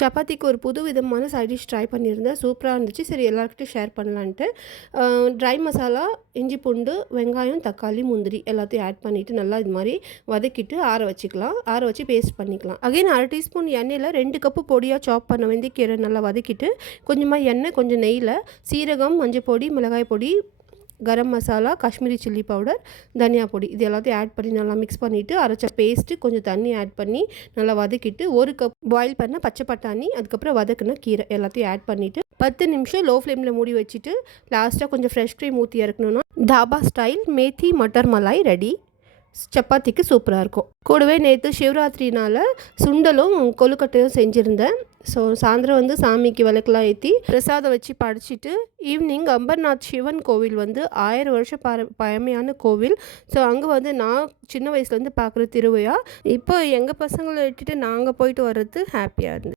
சப்பாத்திக்கு ஒரு புது விதமான சைட் டிஷ் ட்ரை பண்ணியிருந்தேன். சூப்பரா இருந்துச்சு. சரி எல்லார்கிட்டயும் ஷேர் பண்ணலான்ட்டு, ட்ரை மசாலா, இஞ்சி, பூண்டு, வெங்காயம், தக்காளி, முந்திரி எல்லாத்தையும் ஆட் பண்ணிவிட்டு நல்லா இது மாதிரி வதக்கிட்டு ஆற வச்சுக்கலாம். ஆற வச்சு பேஸ்ட் பண்ணிக்கலாம். அகைன் 1/2 டீஸ்பூன் எண்ணெயில் 2 கப்பு பொடியாக சாப் பண்ண வெந்தயக்கீரை நல்லா வதக்கிட்டு, கொஞ்சமாக எண்ணெய், கொஞ்சம் நெய்யில் சீரகம், மஞ்சள் பொடி, மிளகாய் பொடி, கரம் மசாலா, காஷ்மீரி சில்லி பவுடர், தனியா பொடி இது எல்லாத்தையும் ஆட் பண்ணி நல்லா மிக்ஸ் பண்ணிவிட்டு அரைச்ச பேஸ்ட்டு கொஞ்சம் தண்ணி ஆட் பண்ணி நல்லா வதக்கிட்டு 1 கப் பாயில் பண்ண பச்சை பட்டாணி, அதுக்கப்புறம் வதக்குன கீரை எல்லாத்தையும் ஆட் பண்ணிவிட்டு 10 நிமிஷம் லோ ஃப்ளேமில் மூடி வச்சுட்டு லாஸ்ட்டாக கொஞ்சம் ஃப்ரெஷ் க்ரீம் ஊற்றி இறக்கணுன்னா தாபா ஸ்டைல் மேத்தி மட்டர் மலாய் ரெடி. சப்பாத்திக்கு சூப்பராக இருக்கும். கூடவே நேற்று சிவராத்திரினால் சுண்டலும் கொழுக்கட்டையும் செஞ்சுருந்தேன். ஸோ சாயந்தரம் வந்து சாமிக்கு விளக்கெலாம் ஏற்றி பிரசாதம் வச்சு படைச்சிட்டு ஈவினிங் அம்பர்நாத் சிவன் கோவில் வந்து 1000 வருஷம் பழமையான கோவில். ஸோ அங்கே வந்து நான் சின்ன வயசுலேருந்து பார்க்குற திருவிழா. இப்போ எங்கள் பசங்களை விட்டுட்டு நாங்கள் போயிட்டு வர்றது ஹாப்பியாக இருந்தது.